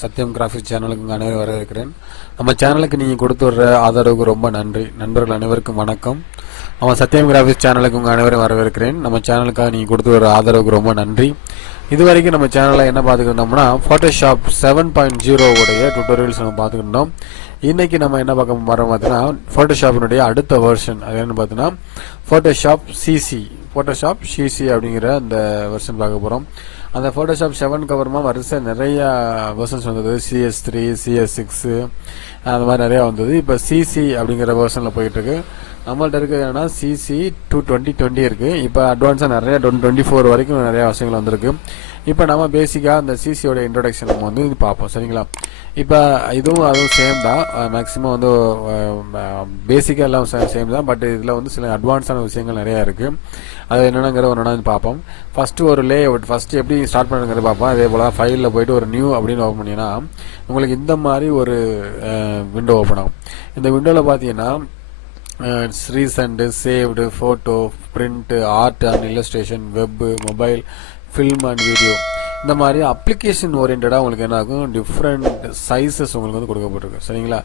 சத்யம் graphics சேனலுக்கு அனைவரும் வரவேற்கிறேன். நம்ம சேனலுக்கு நீங்கள் கொடுத்து வர்ற ஆதரவுக்கு ரொம்ப நன்றி. நண்பர்கள் அனைவருக்கும் வணக்கம். நம்ம சத்யம் கிராஃபிக்ஸ் சேனலுக்கு உங்கள் அனைவரும் வரவேற்கிறேன். நம்ம சேனலுக்காக நீங்கள் கொடுத்து வர்ற ஆதரவுக்கு ரொம்ப நன்றி. இதுவரைக்கும் நம்ம சேனலில் என்ன பார்த்துக்கிட்டோம்னா ஃபோட்டோஷாப் 7.0 உடைய டுட்டோரியல்ஸ் நம்ம பார்த்துக்கிட்டோம். இன்னைக்கு நம்ம என்ன பார்க்க போகிறோம் பார்த்தீங்கன்னா ஃபோட்டோஷாப்பினுடைய அடுத்த வெர்ஷன். அது என்னன்னு பார்த்தீங்கன்னா ஃபோட்டோஷாப் சிசி அப்படிங்கிற அந்த வெர்ஷன் பார்க்க போகிறோம். அந்த ஃபோட்டோஷாப் 7க்கு அப்புறமா வரிசை நிறைய வெர்ஷன்ஸ் வந்தது. CS3, CS6 அந்த மாதிரி நிறையா வந்தது. இப்போ சிசி அப்படிங்கிற வெர்ஷனில் போயிட்டு இருக்கு. நம்மள்ட்ட இருக்குது என்னன்னா சிசி 2020 இருக்குது. இப்போ அட்வான்ஸாக நிறைய 2024 வரைக்கும் நிறைய விஷயங்கள் வந்திருக்கு. இப்போ நம்ம பேசிக்காக அந்த சிசியோட இன்ட்ரொடக்ஷன் நம்ம வந்து பார்ப்போம், சரிங்களா? இப்போ அதுவும் சேம் தான். மேக்ஸிமம் வந்து பேசிக்காக எல்லாம் சேம் தான். பட் இதில் வந்து சில அட்வான்ஸான விஷயங்கள் நிறையா இருக்குது. அது என்னென்னங்கிற ஒரு பார்ப்போம். ஃபஸ்ட்டு ஒரு லே அவுட் ஃபஸ்ட்டு எப்படி ஸ்டார்ட் பண்ணுங்கிறத பார்ப்போம். அதே போல் ஃபைலில் போய்ட்டு ஒரு நியூ அப்படின்னு ஓப்பன் பண்ணிங்கன்னா உங்களுக்கு இந்த மாதிரி ஒரு விண்டோ ஓப்பன் ஆகும். இந்த விண்டோவில் பார்த்தீங்கன்னா recent, saved, photo, print, art and illustration, web, mobile, film and video, இந்த மாதிரி அப்ளிகேஷன் ஓரியன்டாக உங்களுக்கு என்ன ஆகும், டிஃப்ரெண்ட் சைஸஸ் உங்களுக்கு வந்து கொடுக்கப்பட்டிருக்கு, சரிங்களா?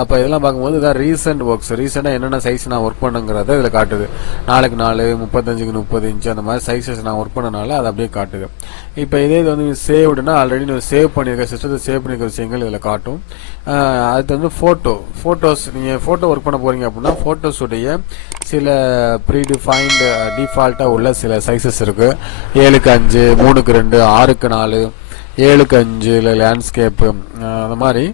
அப்போ இதெல்லாம் பார்க்கும்போது இதான் ரீசெண்ட் ஒர்க்ஸ். ரீசெண்டாக என்னென்ன சைஸ் நான் ஒர்க் பண்ணுங்கிறத இதில் காட்டுது. 4x 4, 35x30 இன்ச்சு அந்த மாதிரி சைஸஸ் நான் ஒர்க் பண்ணனால அது அப்படியே காட்டுது. இப்போ இதே இது வந்து சேவ்டுனா ஆல்ரெடி நீங்கள் சேவ் பண்ணியிருக்க சிஸ்டத்தை சேவ் பண்ணியிருக்க விஷயங்கள் இதில் காட்டும். அது வந்து ஃபோட்டோஸ் நீங்கள் ஃபோட்டோ ஒர்க் பண்ண போகிறீங்க அப்படின்னா ஃபோட்டோஸுடைய சில ப்ரீடிஃபைன்டு டிஃபால்ட்டாக உள்ள சில சைஸஸ் இருக்குது. 7x5, 3x2, 6x4, 7x5 இல்லை லேண்ட்ஸ்கேப்பு அந்த மாதிரி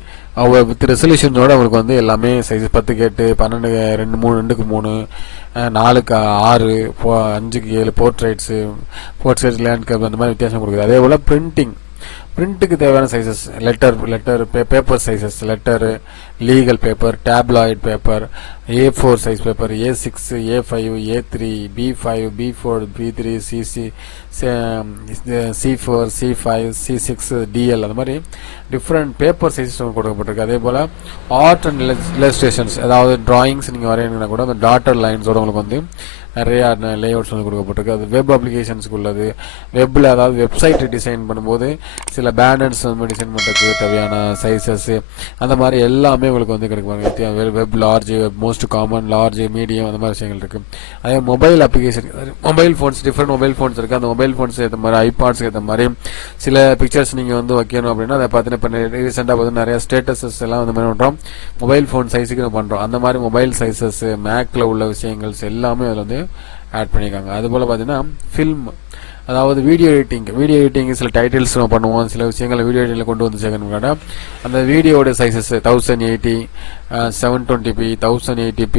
வித் ரெசல்யூஷனோட உங்களுக்கு வந்து எல்லாமே size 10x8, 12x2, 2x3, 4x6, 5x7 portraits, landscape அந்த மாதிரி வித்தியாசம் கொடுக்குது. அதே போல் பிரிண்ட்டுக்கு தேவையான sizes letter paper sizes, letter, legal paper, tabloid paper, A4 size paper, A6, A5, A3, B5, B4, B3, C4, C5, C6, DL அந்த மாதிரி டிஃப்ரெண்ட் பேப்பர் சைஸஸ் கொடுக்கப்பட்டிருக்கு. அதே போல் ஆர்ட் அண்ட் இல்லஸ்ட்ரேஷன்ஸ், அதாவது டிராயிங்ஸ் நீங்கள் வரையணுன்னா கூட அந்த டாட்டர் லைன்ஸோட உங்களுக்கு வந்து நிறையா லேஅவுட்ஸ் வந்து கொடுக்கப்பட்டிருக்கு. அது வெப் அப்ளிகேஷன்ஸ்க்கு உள்ளது. வெப்பில் அதாவது வெப்சைட் டிசைன் பண்ணும்போது சில பேனர்ஸ் வந்து டிசைன் பண்ணுறதுக்கு தேவையான சைஸஸ் அந்த மாதிரி எல்லாமே உங்களுக்கு வந்து கிடைக்கும். Web large, web most common, large, medium அந்த மாதிரி விஷயங்கள் இருக்குது. அதே mobile application, mobile phones, different mobile phones இருக்குது. அந்த மொபைல் ஃபோன்ஸ் ஏற்ற மாதிரி, ஐபாட்ஸ்க்கு ஏற்ற மாதிரி சில பிக்சர்ஸ் நீங்கள் வந்து வைக்கணும் அப்படின்னா அதை பார்த்தீங்கன்னா இப்போ ரீசெண்டாக பார்த்து நிறையா ஸ்டேட்டஸஸ் எல்லாம் அந்த மாதிரி பண்ணுறோம். மொபைல் ஃபோன் சைஸுக்கு நம்ம பண்ணுறோம். அந்த மாதிரி மொபைல் சைஸஸ், மேக்கில் உள்ள விஷயங்கள்ஸ் எல்லாமே அதில் வந்து ஆட் பண்ணியிருக்காங்க. அதுபோல் பார்த்தீங்கன்னா ஃபில்ம், அதாவது வீடியோ எடிட்டிங் சில டைட்டில்ஸ் நம்ம பண்ணுவோம். சில விஷயங்களை வீடியோ எடிட்டிங்கில் கொண்டு வந்து சேர்க்கணும்னா அந்த வீடியோட சைஸஸ் 1080, 720p, 1080p,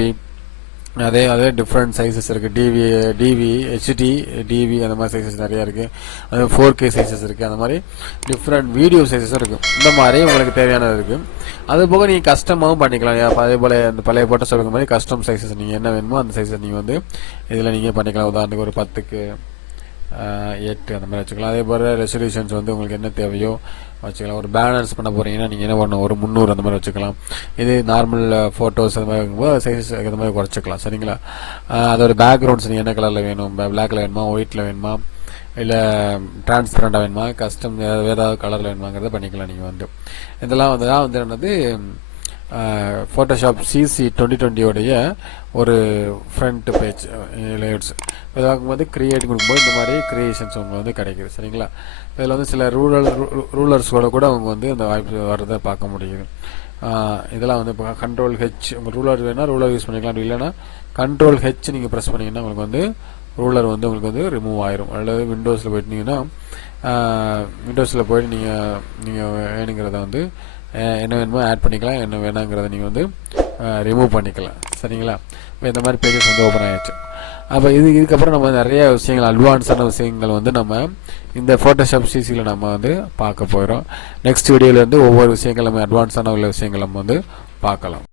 அதே டிஃப்ரெண்ட் சைஸஸ் இருக்குது. டிவி, HD, டிவி அந்த மாதிரி சைஸஸ் நிறையா இருக்குது. அது 4K சைஸஸ் இருக்குது. அந்த மாதிரி டிஃப்ரெண்ட் வீடியோ சைஸஸும் இருக்குது. இந்த மாதிரி உங்களுக்கு தேவையானது இருக்குது. அது போக நீங்கள் கஸ்டமாகவும் பண்ணிக்கலாம். அதே போல் இந்த பழைய போட்டோ சொல்லுற மாதிரி கஸ்டம் சைஸஸ் நீங்கள் என்ன வேணுமோ அந்த சைஸஸ் நீங்கள் வந்து இதில் நீங்கள் பண்ணிக்கலாம். உதாரணத்துக்கு ஒரு 10x8 அந்த மாதிரி வச்சுக்கலாம். அதே போல் ரெசல்யூஷன்ஸ் வந்து உங்களுக்கு என்ன தேவையோ வச்சுக்கலாம். ஒரு பேனர்ஸ் பண்ண போகிறீங்கன்னா நீங்கள் என்ன பண்ணணும், ஒரு 300 அந்த மாதிரி வச்சுக்கலாம். இது நார்மல் ஃபோட்டோஸ் அந்த மாதிரி இருக்கும்போது சைஸஸ் அந்த மாதிரி குறைச்சிக்கலாம், சரிங்களா? அதோட பேக்ரவுண்ட்ஸ் நீங்கள் என்ன கலரில் வேணும், பிளாக்ல வேணுமா, ஒயிட்டில் வேணுமா, இல்லை டிரான்ஸ்பரண்டாக வேணுமா, கஸ்டம் ஏதாவது கலரில் வேணுமாங்கிறத பண்ணிக்கலாம். நீங்கள் வந்து இதெல்லாம் வந்து என்னது ஃபோட்டோஷாப் சிசி 2020 ஒரு ஃப்ரண்ட் பேஜ் லேஅவுட்ஸ். இதாகும் போது கிரியேட் கொடுக்கும்போது இந்த மாதிரி கிரியேஷன்ஸ் அவங்க வந்து கிடைக்குது, சரிங்களா? இதில் வந்து சில ரூலர்ஸோட கூட அவங்க வந்து இந்த வாய்ப்பு வர்றதை பார்க்க முடியுது. இதெல்லாம் வந்து இப்போ Ctrl+H, உங்கள் ரூலர் வேணால் ரூலர் யூஸ் பண்ணிக்கலாம். அப்படி இல்லைன்னா Ctrl+H நீங்கள் ப்ரெஸ் பண்ணிங்கன்னா உங்களுக்கு வந்து ரூலர் வந்து உங்களுக்கு வந்து ரிமூவ் ஆயிரும். அல்லது விண்டோஸில் போயிட்டீங்கன்னா விண்டோஸில் போய்ட்டு நீங்கள் வேணுங்கிறத வந்து என்ன வேணுமோ ஆட் பண்ணிக்கலாம், என்ன வேணாங்கிறத நீங்கள் வந்து ரிமூவ் பண்ணிக்கலாம், சரிங்களா? இப்போ இந்த மாதிரி பேஜஸ் வந்து ஓப்பன் ஆகிடுச்சு. அப்போ இதுக்கப்புறம் நம்ம நிறைய விஷயங்கள், அட்வான்ஸான விஷயங்கள் வந்து நம்ம இந்த ஃபோட்டோஷாப் சிசியில் நம்ம வந்து பார்க்க போகிறோம். நெக்ஸ்ட் வீடியோவில் வந்து ஒவ்வொரு விஷயங்கள் நம்ம அட்வான்ஸான உள்ள விஷயங்கள் நம்ம வந்து பார்க்கலாம்.